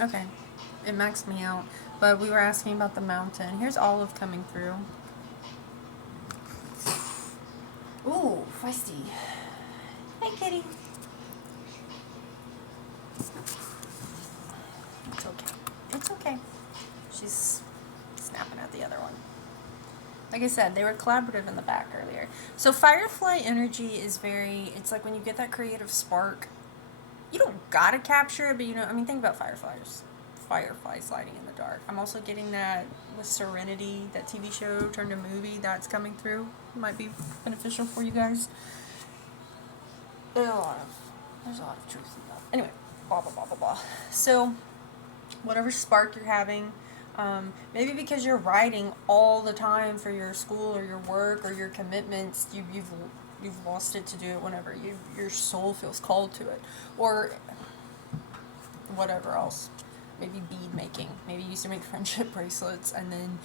Okay. It maxed me out. But we were asking about the mountain. Here's Olive coming through. Ooh, feisty. Hi, kitty. It's okay. It's okay. She's snapping at the other one. Like I said, they were collaborative in the back earlier. So Firefly energy is very, it's like when you get that creative spark, you don't gotta capture it, but I mean, think about fireflies. Fireflies lighting in the dark. I'm also getting that with Serenity, that TV show turned a movie that's coming through. Might be beneficial for you guys. There's a lot of truth in that. Anyway, blah blah blah blah blah. So, whatever spark you're having, maybe because you're writing all the time for your school or your work or your commitments, you've lost it to do it whenever your soul feels called to it, or whatever else. Maybe bead making. Maybe you used to make friendship bracelets and then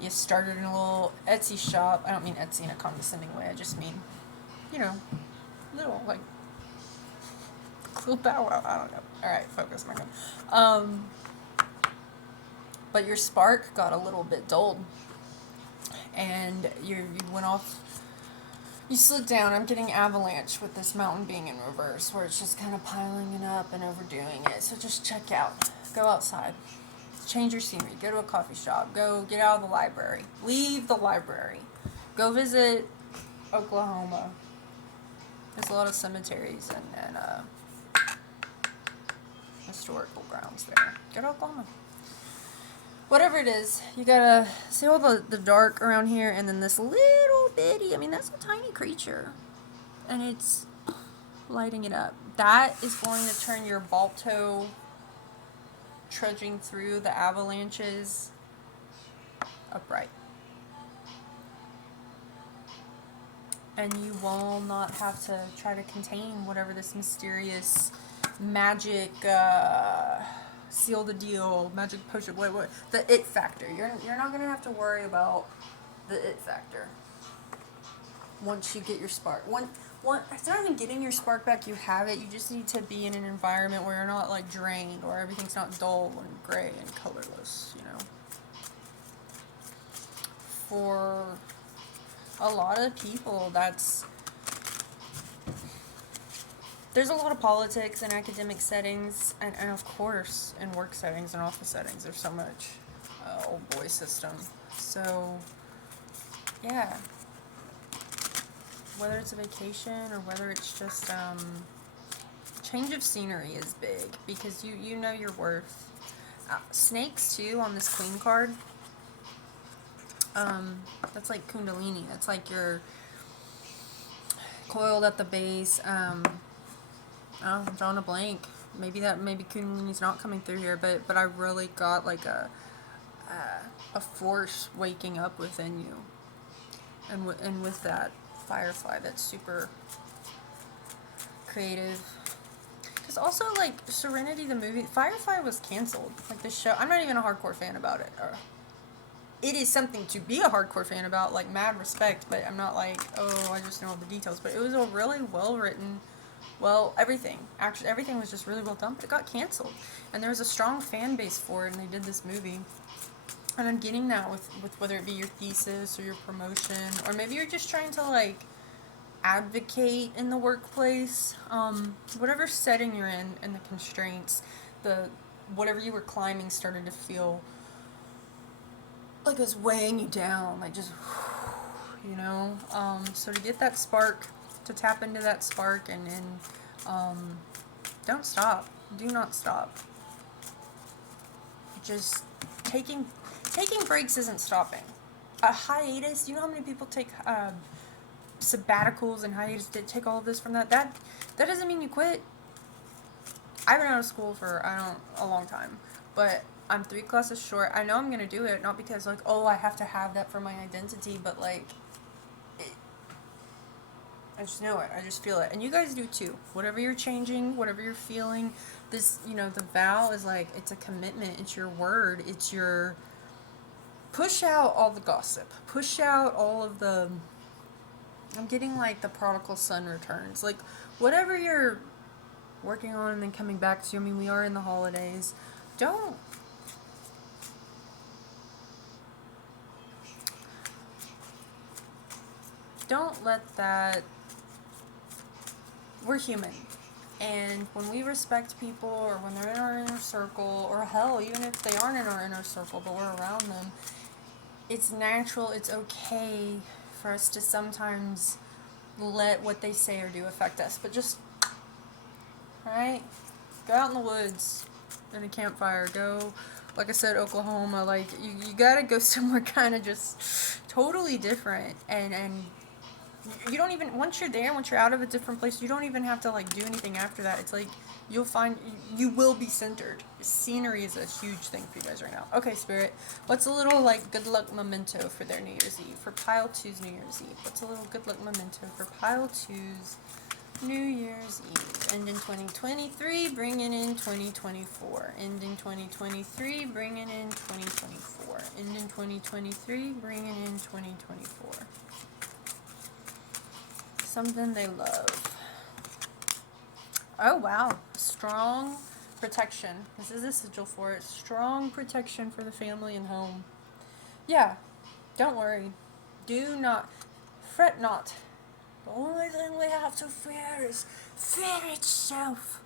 you started in a little Etsy shop. I don't mean Etsy in a condescending way. I just mean, you know, little like little bow wow. I don't know. All right, focus, my god. But your spark got a little bit dulled, and you went off. You slid down. I'm getting avalanche with this mountain being in reverse, where it's just kind of piling it up and overdoing it. So just check out. Go outside. Change your scenery. Go to a coffee shop. Go get out of the library. Leave the library. Go visit Oklahoma. There's a lot of cemeteries and historical grounds there. Go to Oklahoma. Whatever it is, you gotta see all the dark around here, and then this little bitty, I mean, that's a tiny creature. And it's lighting it up. That is going to turn your Balto trudging through the avalanches upright. And you will not have to try to contain whatever this mysterious magic seal the deal, magic potion, what the it factor. You're not gonna have to worry about the it factor once you get your spark. One, it's not even getting your spark back. You have it. You just need to be in an environment where you're not like drained, or everything's not dull and gray and colorless. For a lot of people, there's a lot of politics in academic settings, and of course in work settings and office settings. There's so much old boy system. So, yeah, whether it's a vacation or whether it's just change of scenery is big, because you know your worth. Snakes too on this queen card. That's like Kundalini. That's like you're coiled at the base. I'm drawing a blank. Maybe Kundalini's not coming through here, but I really got like a force waking up within you, and with that firefly that's super creative. Because also, like, Serenity the movie, Firefly was canceled. Like, the show, I'm not even a hardcore fan about it. It is something to be a hardcore fan about, like, mad respect, but I'm not like, oh, I just know all the details. But it was a really well written, everything. Actually, everything was just really well done, but it got canceled. And there was a strong fan base for it, and they did this movie. And I'm getting that with whether it be your thesis or your promotion, or maybe you're just trying to, like, advocate in the workplace, whatever setting you're in, and the constraints, whatever you were climbing started to feel like it was weighing you down, like just, so to get that spark, to tap into that spark, and don't stop, do not stop. Just taking breaks isn't stopping. A hiatus, you know how many people take sabbaticals and hiatus to take all of this from that doesn't mean you quit. I've been out of school for a long time, but I'm 3 classes short. I know I'm gonna do it, not because like, oh, I have to have that for my identity, but like I just know it. I just feel it. And you guys do too. Whatever you're changing, whatever you're feeling, this, the vow is like, it's a commitment. It's your word. It's your push out all the gossip. Push out all of the, I'm getting like the prodigal son returns. Like, whatever you're working on and then coming back to, I mean, we are in the holidays. don't let that, we're human. And when we respect people, or when they're in our inner circle, or hell, even if they aren't in our inner circle, but we're around them, it's natural, it's okay for us to sometimes let what they say or do affect us. But just, right? Go out in the woods, in a campfire, go, like I said, Oklahoma, like, you gotta go somewhere kind of just totally different, and you don't even, once you're there, once you're out of a different place, you don't even have to, like, do anything after that. It's like, you'll find, you will be centered. Scenery is a huge thing for you guys right now. Okay, Spirit, what's a little, like, good luck memento for their New Year's Eve? For Pile 2's New Year's Eve. What's a little good luck memento for Pile 2's New Year's Eve? Ending 2023, bringing in 2024. Ending 2023, bringing in 2024. Ending 2023, bringing in 2024. Something they love. Oh, wow. Strong protection. This is a sigil for it. Strong protection for the family and home. Yeah. Don't worry. Do not. Fret not. The only thing we have to fear is fear itself.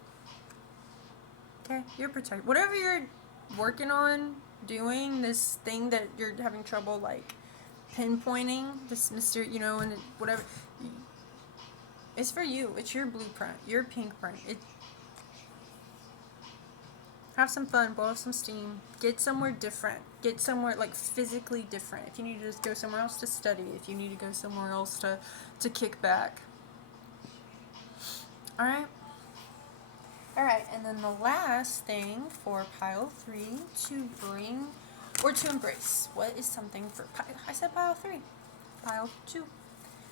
Okay? You're protected. Whatever you're working on, doing, this thing that you're having trouble, like, pinpointing, this mystery, you know, and whatever, it's for you. It's your blueprint, your pink print. Have some fun, blow off some steam, get somewhere different, get somewhere, like, physically different. If you need to just go somewhere else to study, if you need to go somewhere else to kick back. Alright? Alright, and then the last thing for Pile 3 to bring, or to embrace. What is something for I said Pile 3. Pile 2.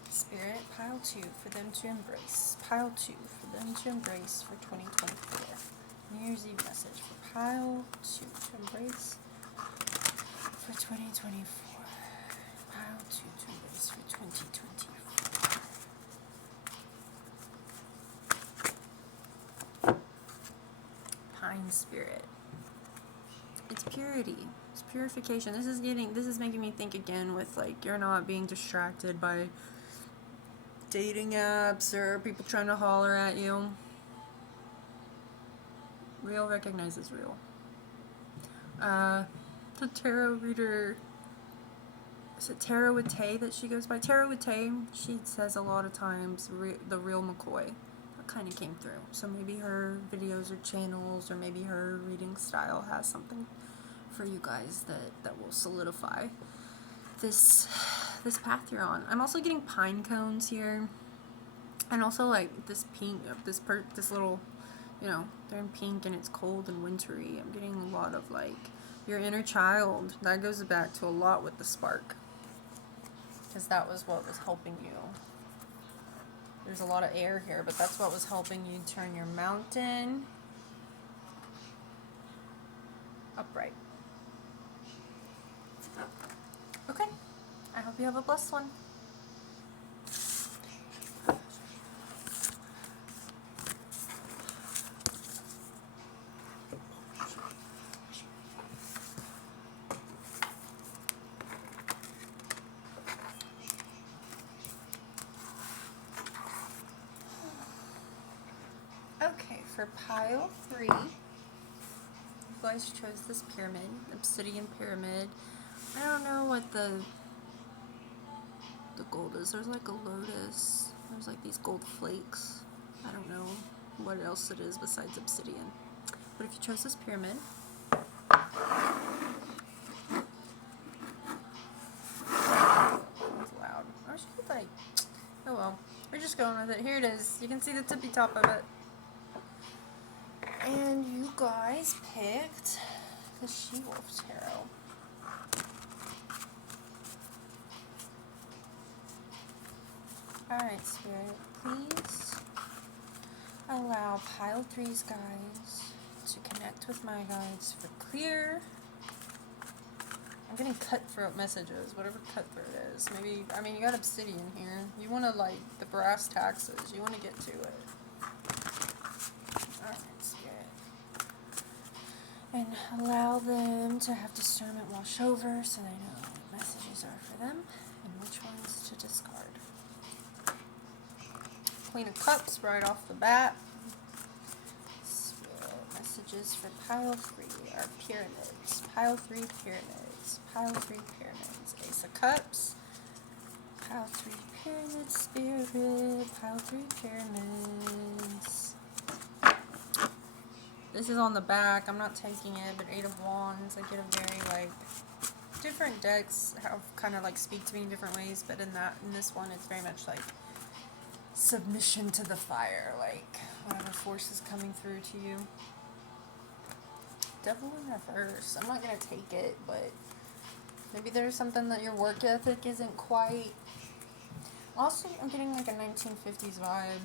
Spirit, Pile 2 for them to embrace. Pile 2 for them to embrace for 2024. New Year's Eve message for Pile 2 to embrace for 2024. Pile 2 to embrace for 2024. Pine Spirit. It's purity. It's purification. This is making me think again with, like, you're not being distracted by dating apps or people trying to holler at you. Real recognizes real. The tarot reader, is it Tarot with Tay that she goes by? Tarot with Tay, she says a lot of times the real McCoy. That kind of came through. So maybe her videos or channels, or maybe her reading style has something for you guys that will solidify this path you're on. I'm also getting pine cones here, and also, like, this pink, this little, you know, they're in pink and it's cold and wintry. I'm getting a lot of, like, your inner child. That goes back to a lot with the spark, because that was what was helping you. There's a lot of air here, but that's what was helping you turn your mountain upright. Okay, I hope you have a blessed one. Okay, for Pile 3, you guys chose this pyramid, obsidian pyramid. I don't know what the gold is. There's, like, a lotus. There's, like, these gold flakes. I don't know what else it is besides obsidian. But if you chose this pyramid, that was loud. I should, like, oh well. We're just going with it. Here it is. You can see the tippy top of it. And you guys picked the She-Wolf Tarot. Alright, Spirit, please allow Pile 3's guides to connect with my guides for clear. I'm getting cutthroat messages, whatever cutthroat is. Maybe, I mean, you got obsidian here. You want to, like, the brass taxes. You want to get to it. Alright, Spirit. And allow them to have discernment wash over so they know what messages are for them and which ones to discard. Queen of Cups right off the bat. Messages for pile 3 are pyramids. Pile 3 pyramids. Pile 3 pyramids. Ace of Cups. Pile 3 pyramids. Spirit. Pile 3 pyramids. This is on the back. I'm not taking it, but 8 of Wands. I get a very, like, different decks have kind of, like, speak to me in different ways, but in this one, it's very much, like, submission to the fire, like, whatever force is coming through to you. Devil in reverse. I'm not going to take it, but maybe there's something that your work ethic isn't quite. Also, I'm getting, like, a 1950s vibe.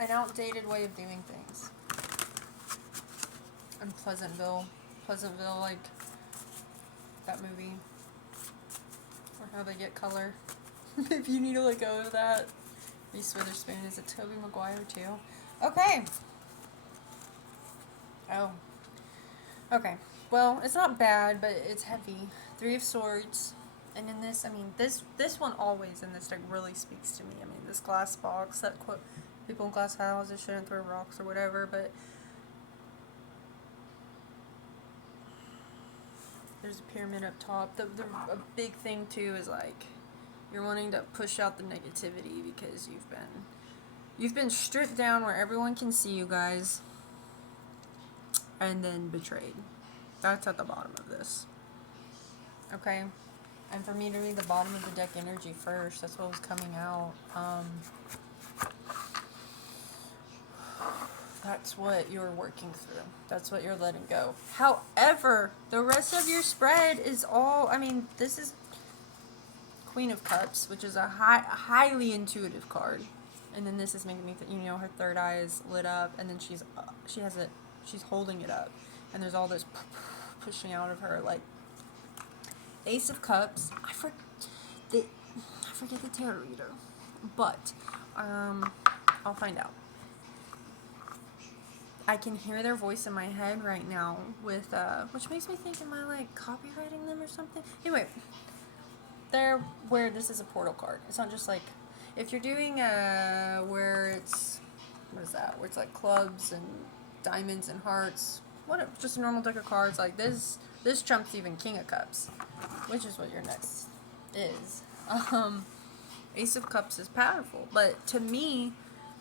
An outdated way of doing things. And Pleasantville, like that movie, or how they get color. If you need to let go of that. Reese Witherspoon, is it Tobey Maguire too? Okay. Oh. Okay. Well, it's not bad, but it's heavy. 3 of Swords. And in this, I mean, this one always in this deck really speaks to me. I mean, this glass box, that quote, people in glass houses shouldn't throw rocks or whatever, but there's a pyramid up top. A big thing too is, like, you're wanting to push out the negativity because you've been stripped down where everyone can see you guys and then betrayed. That's at the bottom of this. Okay? And for me to read the bottom of the deck energy first, that's what was coming out. That's what you're working through. That's what you're letting go. However, the rest of your spread is all, I mean, this is Queen of Cups, which is a highly intuitive card. And then this is making me think, you know, her third eye is lit up, and then she's holding it up. And there's all this pushing out of her, like, Ace of Cups. I forget the tarot reader, but I'll find out. I can hear their voice in my head right now with which makes me think, am I, like, copywriting them or something? Anyway, they're where this is a portal card. It's not just like if you're doing where it's what is that? Where it's like clubs and diamonds and hearts. Just a normal deck of cards like this. This trumps even King of Cups, which is what your next is. Ace of Cups is powerful, but to me,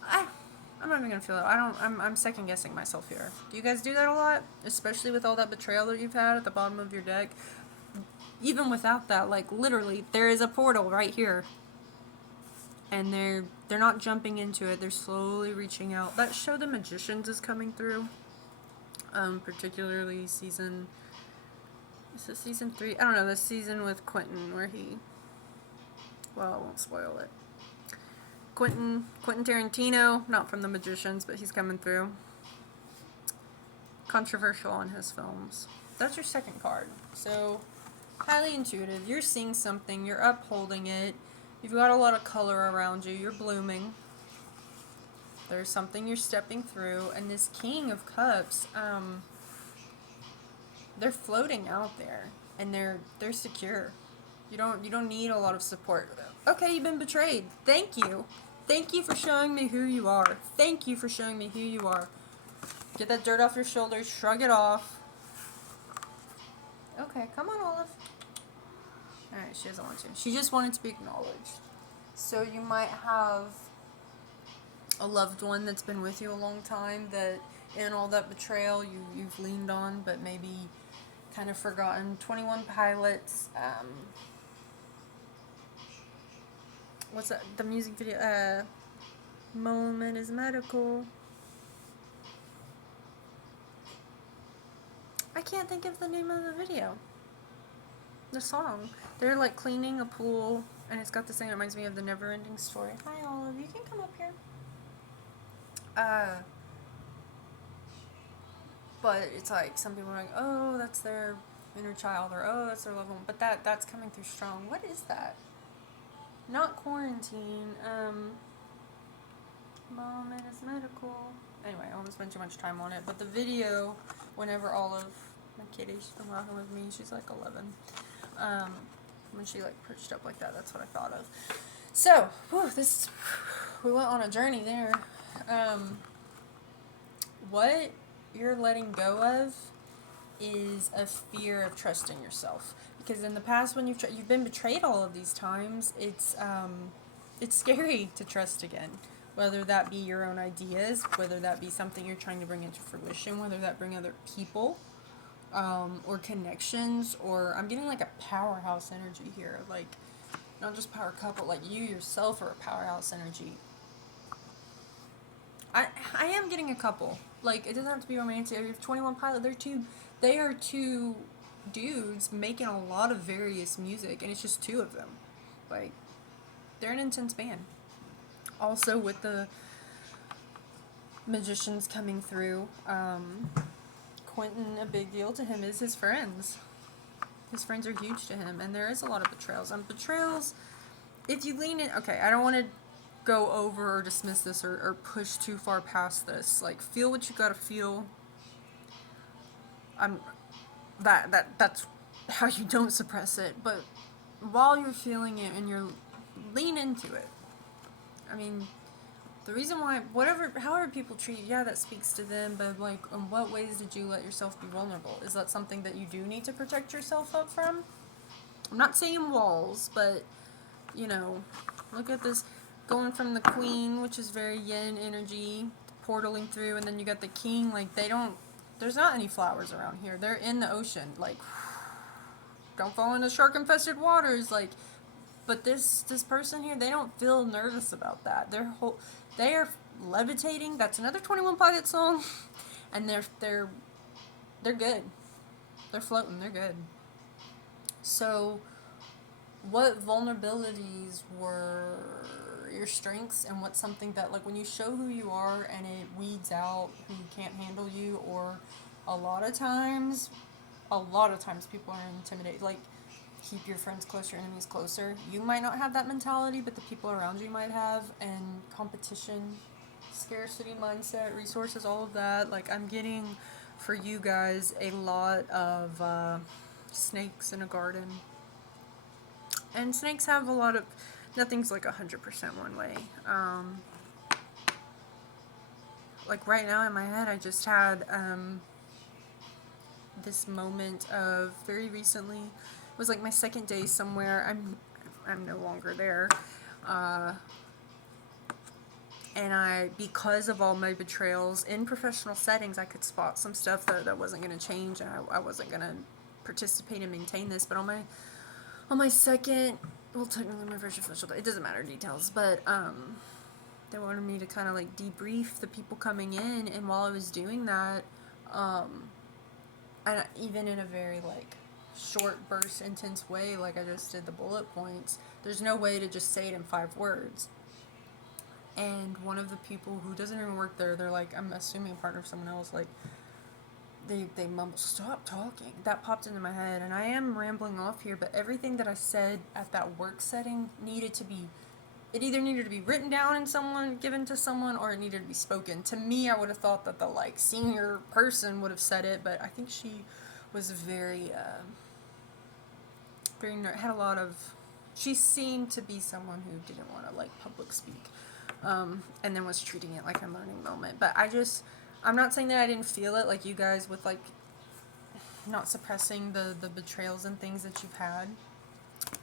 I'm not even gonna feel it. I'm second guessing myself here. Do you guys do that a lot? Especially with all that betrayal that you've had at the bottom of your deck? Even without that, like, literally, there is a portal right here. And they're not jumping into it. They're slowly reaching out. That show The Magicians is coming through. Particularly season... Is it season 3? I don't know, the season with Quentin where he... Well, I won't spoil it. Quentin Tarantino, not from The Magicians, but he's coming through. Controversial on his films. That's your second card. So, highly intuitive. You're seeing something. You're upholding it. You've got a lot of color around you. You're blooming. There's something you're stepping through. And this King of Cups, they're floating out there. And they're secure. You don't need a lot of support. Okay, you've been betrayed. Thank you. Thank you for showing me who you are. Thank you for showing me who you are. Get that dirt off your shoulders. Shrug it off. Okay, come on, Olive. Alright, she doesn't want to. She just wanted to be acknowledged. So you might have a loved one that's been with you a long time that in all that betrayal you've leaned on, but maybe kind of forgotten. 21 Pilots. What's that? The music video. Moment is medical. I can't think of the name of the video. The song. They're like cleaning a pool, and it's got this thing that reminds me of the Never Ending Story. Hi, Olive. You can come up here. But it's like some people are like, oh, that's their inner child, or oh, that's their loved one. But that's coming through strong. What is that? Not quarantine. Mom and his medical. Anyway, I won't spend too much time on it. But the video, whenever Olive, my kitty, she's been walking with me. She's like 11. When she like perched up like that, that's what I thought of. So, we went on a journey there. What you're letting go of is a fear of trusting yourself. Because in the past, when you've been betrayed all of these times, it's scary to trust again. Whether that be your own ideas, whether that be something you're trying to bring into fruition, whether that bring other people, or connections, or I'm getting like a powerhouse energy here, like not just power couple, like you yourself are a powerhouse energy. I am getting a couple. Like, it doesn't have to be romantic. You have 21 Pilot, they are two dudes making a lot of various music, and it's just two of them. Like, they're an intense band. Also, with the magicians coming through, Quentin, a big deal to him is his friends. His friends are huge to him, and there is a lot of betrayals. Betrayals, if you lean in, okay, I don't want to go over or dismiss this or push too far past this. Like, feel what you gotta feel. That's how you don't suppress it. But while you're feeling it and you're lean into it. I mean, the reason why, however people treat you, yeah, that speaks to them, but like, in what ways did you let yourself be vulnerable? Is that something that you do need to protect yourself up from? I'm not saying walls, but, you know, look at this, going from the queen, which is very yin energy, portaling through, and then you got the king, like, there's not any flowers around here. They're in the ocean, like, don't fall into shark-infested waters, like. But this person here, they don't feel nervous about that. They are levitating. That's another 21 Pilot song, and they're good. They're floating. They're good. So, what vulnerabilities were your strengths, and what's something that, like, when you show who you are and it weeds out who can't handle you, or a lot of times people are intimidated. Like, keep your friends close, your enemies closer. You might not have that mentality, but the people around you might have. And competition, scarcity mindset, resources, all of that. Like, I'm getting, for you guys, a lot of snakes in a garden. And snakes have a lot of, nothing's like 100% one way. Like, right now in my head, I just had this moment of, very recently, it was like my second day somewhere. I'm no longer there. And because of all my betrayals in professional settings, I could spot some stuff that wasn't going to change, and I wasn't going to participate and maintain this. But on my second, well, technically my first official day, it doesn't matter details, but they wanted me to kind of like debrief the people coming in, and while I was doing that, and even in a very like short burst, intense way, like I just did the bullet points, there's no way to just say it in 5 words. And one of the people who doesn't even work there, they're like, I'm assuming a partner of someone else, like, they mumble, stop talking. That popped into my head, and I am rambling off here, but everything that I said at that work setting it either needed to be written down and given to someone, or it needed to be spoken. To me, I would have thought that the, like, senior person would have said it, but I think she was very had a lot of, she seemed to be someone who didn't want to, like, public speak, and then was treating it like a learning moment. But I'm not saying that I didn't feel it, like you guys, with, like, not suppressing the betrayals and things that you've had.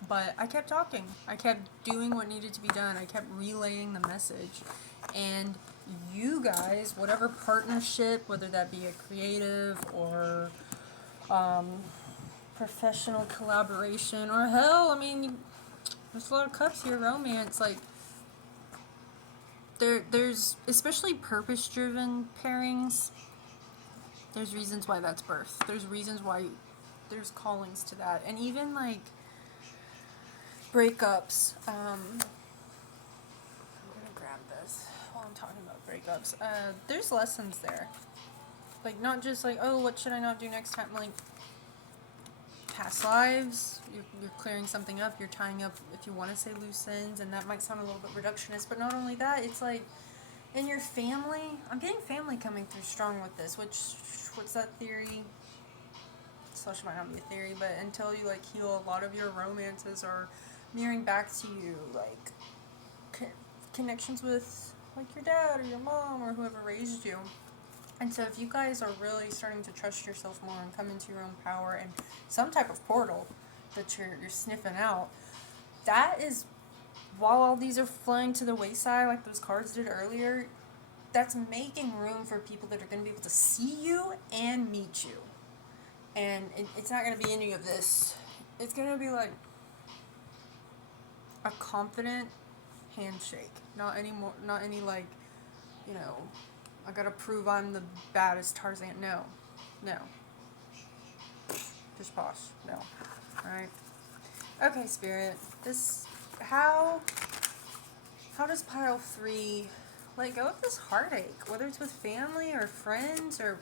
But I kept talking. I kept doing what needed to be done. I kept relaying the message. And you guys, whatever partnership, whether that be a creative or professional collaboration, or hell, I mean, there's a lot of cups here, romance, like, there's, especially purpose-driven pairings, there's reasons why that's birth. There's reasons why there's callings to that. And even, like, breakups, I'm gonna grab this while I'm talking about breakups. There's lessons there. Like, not just like, oh, what should I not do next time? Like, past lives, you're clearing something up, you're tying up, if you want to say, loose ends, and that might sound a little bit reductionist, but not only that, it's like, In your family, I'm getting family coming through strong with this, what's that theory? Such might not be a theory, but until you like heal, a lot of your romances are mirroring back to you, like connections with like your dad or your mom or whoever raised you. And so if you guys are really starting to trust yourself more and come into your own power and some type of portal that you're sniffing out, that is, while all these are flying to the wayside like those cards did earlier, that's making room for people that are going to be able to see you and meet you. And it's not going to be any of this. It's going to be like a confident handshake. Not any like, you know, I gotta prove I'm the baddest Tarzan. No. Just posh. No. Alright. Okay, Spirit. How does pile 3 let go of this heartache? Whether it's with family or friends or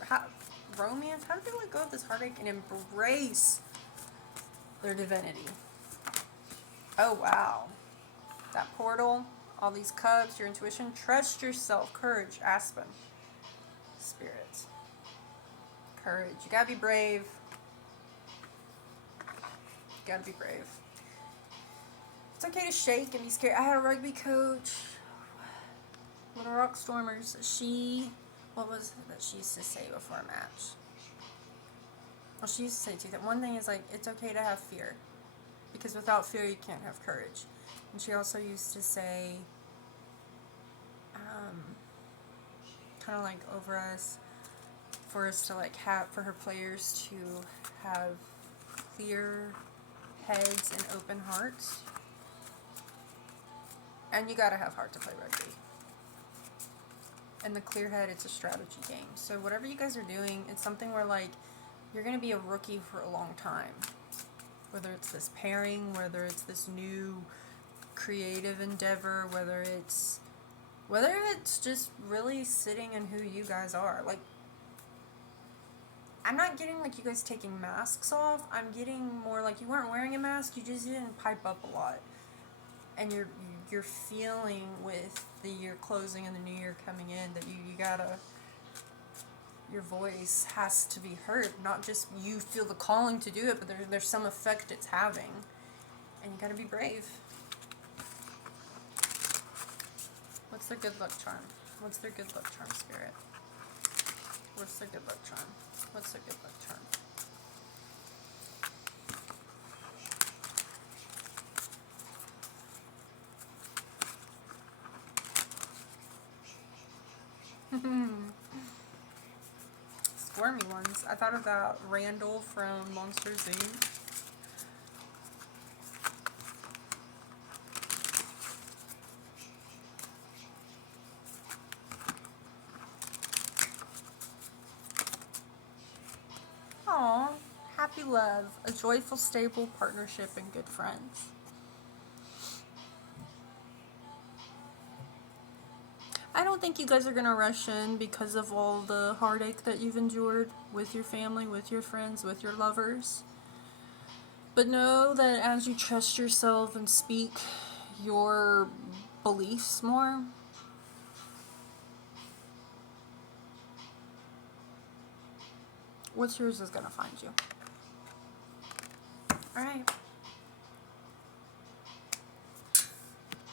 romance, how do they let go of this heartache and embrace their divinity? Oh, wow. That portal, all these cups, your intuition, trust yourself, courage, Aspen. Spirit. Courage. You gotta be brave. You gotta be brave. It's okay to shake and be scared. I had a rugby coach, Little Rock Stormers. What was it that she used to say before a match? Well, she used to say too that one thing is like, it's okay to have fear. Because without fear, you can't have courage. And she also used to say, kind of like over us, for us to like for her players to have clear heads and open hearts. And you gotta have heart to play rugby. And the clear head, it's a strategy game. So whatever you guys are doing, it's something where like you're gonna be a rookie for a long time. Whether it's this pairing, whether it's this new creative endeavor, whether it's just really sitting in who you guys are. Like, I'm not getting like you guys taking masks off. I'm getting more like you weren't wearing a mask, you just didn't pipe up a lot. And you're feeling with the year closing and the new year coming in that you gotta, your voice has to be heard. Not just you feel the calling to do it, but there's some effect it's having. And you gotta be brave. What's their good luck charm? What's their good luck charm, Spirit? What's their good luck charm? What's their good luck charm? Squirmy ones. I thought about Randall from Monsters Inc. Aww. Happy love. A joyful, stable partnership and good friends. I don't think you guys are going to rush in because of all the heartache that you've endured with your family, with your friends, with your lovers. But know that as you trust yourself and speak your beliefs more, what's yours is going to find you. Alright.